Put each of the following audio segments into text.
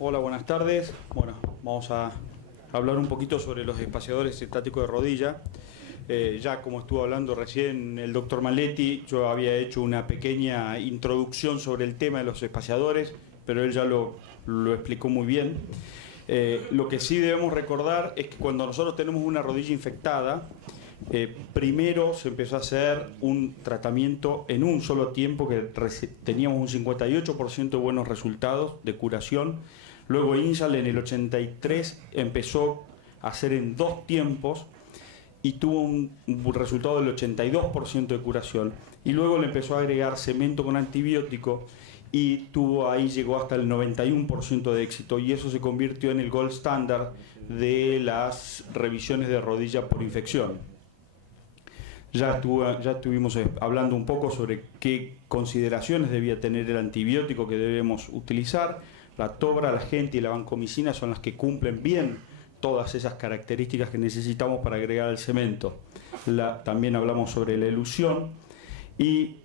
Hola, buenas tardes. Bueno, vamos a hablar un poquito sobre los espaciadores estáticos de rodilla. Ya como estuvo hablando recién el doctor Maletti, yo había hecho una pequeña introducción sobre el tema de los espaciadores, pero él ya lo explicó muy bien. Lo que sí debemos recordar es que cuando nosotros tenemos una rodilla infectada, primero se empezó a hacer un tratamiento en un solo tiempo que teníamos un 58% de buenos resultados de curación. Luego INSAL en el 83 empezó a hacer en 2 tiempos y tuvo un resultado del 82% de curación. Y luego le empezó a agregar cemento con antibiótico y ahí llegó hasta el 91% de éxito, y eso se convirtió en el gold standard de las revisiones de rodilla por infección. Ya estuvimos hablando un poco sobre qué consideraciones debía tener el antibiótico que debemos utilizar. La tobra, la gente y la vancomicina son las que cumplen bien todas esas características que necesitamos para agregar al cemento. También hablamos sobre la elusión, y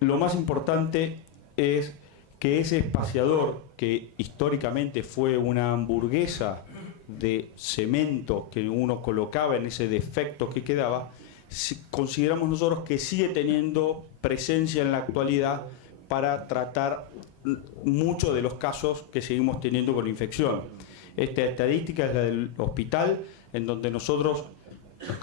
lo más importante es que ese espaciador, que históricamente fue una hamburguesa de cemento que uno colocaba en ese defecto que quedaba, consideramos nosotros que sigue teniendo presencia en la actualidad para tratar muchos de los casos que seguimos teniendo con infección. Esta estadística es la del hospital, en donde nosotros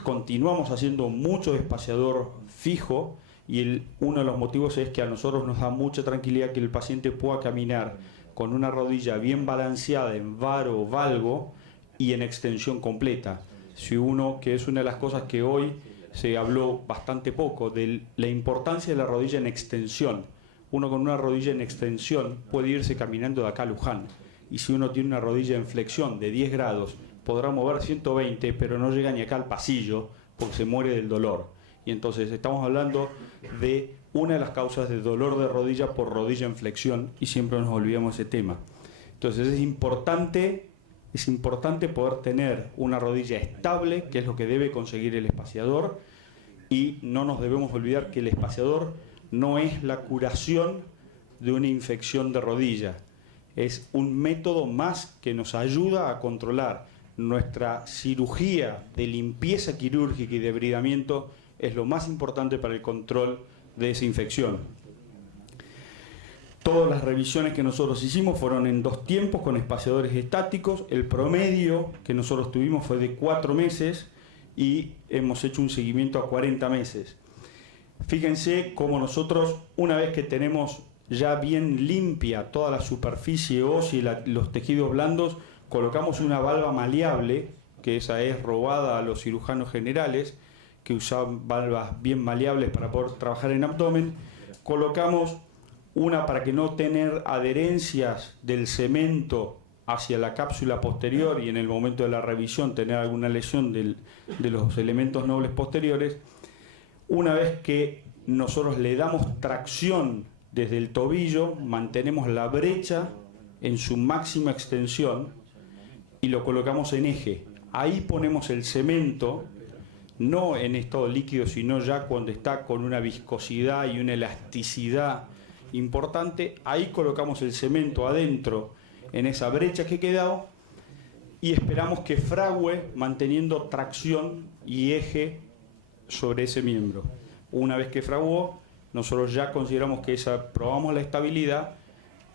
continuamos haciendo mucho espaciador fijo, y uno de los motivos es que a nosotros nos da mucha tranquilidad que el paciente pueda caminar con una rodilla bien balanceada en varo o valgo y en extensión completa. Que es una de las cosas que hoy se habló bastante poco, de la importancia de la rodilla en extensión. Uno con una rodilla en extensión puede irse caminando de acá a Luján, y si uno tiene una rodilla en flexión de 10 grados, podrá mover 120, pero no llega ni acá al pasillo porque se muere del dolor. Y entonces estamos hablando de una de las causas de dolor de rodilla por rodilla en flexión, y siempre nos olvidamos de ese tema. Entonces es importante poder tener una rodilla estable, que es lo que debe conseguir el espaciador, y no nos debemos olvidar que el espaciador no es la curación de una infección de rodilla, es un método más que nos ayuda a controlar. Nuestra cirugía de limpieza quirúrgica y debridamiento es lo más importante para el control de esa infección. Todas las revisiones que nosotros hicimos fueron en 2 tiempos con espaciadores estáticos. El promedio que nosotros tuvimos fue de 4 meses y hemos hecho un seguimiento a 40 meses. Fíjense cómo nosotros, una vez que tenemos ya bien limpia toda la superficie ósea y los tejidos blandos, colocamos una valva maleable, que esa es robada a los cirujanos generales, que usaban valvas bien maleables para poder trabajar en abdomen. Colocamos una para que no tener adherencias del cemento hacia la cápsula posterior y en el momento de la revisión tener alguna lesión de los elementos nobles posteriores. Una vez que nosotros le damos tracción desde el tobillo, mantenemos la brecha en su máxima extensión y lo colocamos en eje. Ahí ponemos el cemento, no en estado líquido, sino ya cuando está con una viscosidad y una elasticidad importante. Ahí colocamos el cemento adentro en esa brecha que ha quedado y esperamos que fragüe manteniendo tracción y eje sobre ese miembro. Una vez que fraguó, nosotros ya consideramos que probamos la estabilidad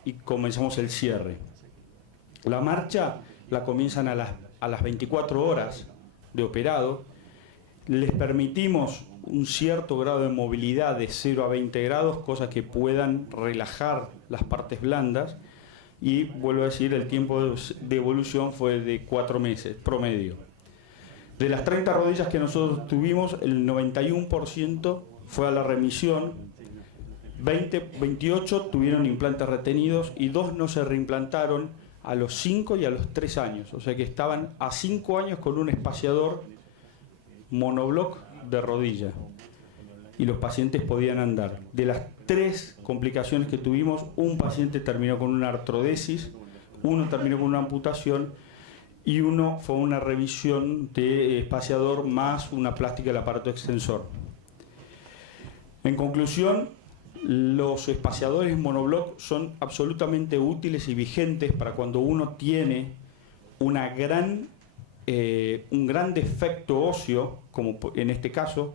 y comenzamos el cierre. La marcha la comienzan a las 24 horas de operado. Les permitimos un cierto grado de movilidad de 0 a 20 grados, cosas que puedan relajar las partes blandas. Y vuelvo a decir, el tiempo de evolución fue de 4 meses promedio. De las 30 rodillas que nosotros tuvimos, el 91% fue a la remisión, 28 tuvieron implantes retenidos y 2 no se reimplantaron a los 5 y a los 3 años. O sea que estaban a 5 años con un espaciador monobloc de rodilla y los pacientes podían andar. De las 3 complicaciones que tuvimos, un paciente terminó con una artrodesis, uno terminó con una amputación y uno fue una revisión de espaciador más una plástica del aparato extensor. En conclusión, Los espaciadores monobloc son absolutamente útiles y vigentes para cuando uno tiene un gran defecto óseo, como en este caso,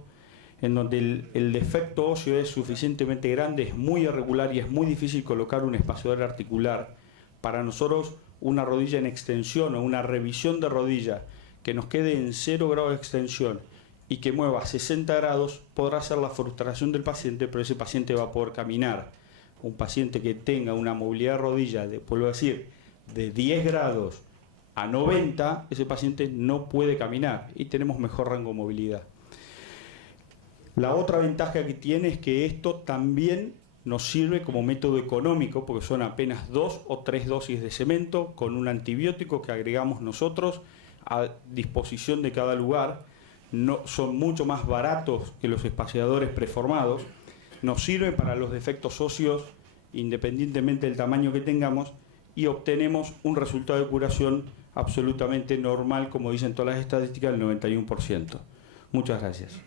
en donde el defecto óseo es suficientemente grande, es muy irregular y es muy difícil colocar un espaciador articular. Para nosotros, una rodilla en extensión o una revisión de rodilla que nos quede en 0 grados de extensión y que mueva 60 grados, podrá ser la frustración del paciente, pero ese paciente va a poder caminar. Un paciente que tenga una movilidad de rodilla, vuelvo a decir, de 10 grados a 90, ese paciente no puede caminar y tenemos mejor rango de movilidad. La otra ventaja que tiene es que esto también nos sirve como método económico, porque son apenas 2 o 3 dosis de cemento con un antibiótico que agregamos nosotros a disposición de cada lugar. Son mucho más baratos que los espaciadores preformados, nos sirve para los defectos óseos independientemente del tamaño que tengamos y obtenemos un resultado de curación absolutamente normal, como dicen todas las estadísticas, del 91%. Muchas gracias.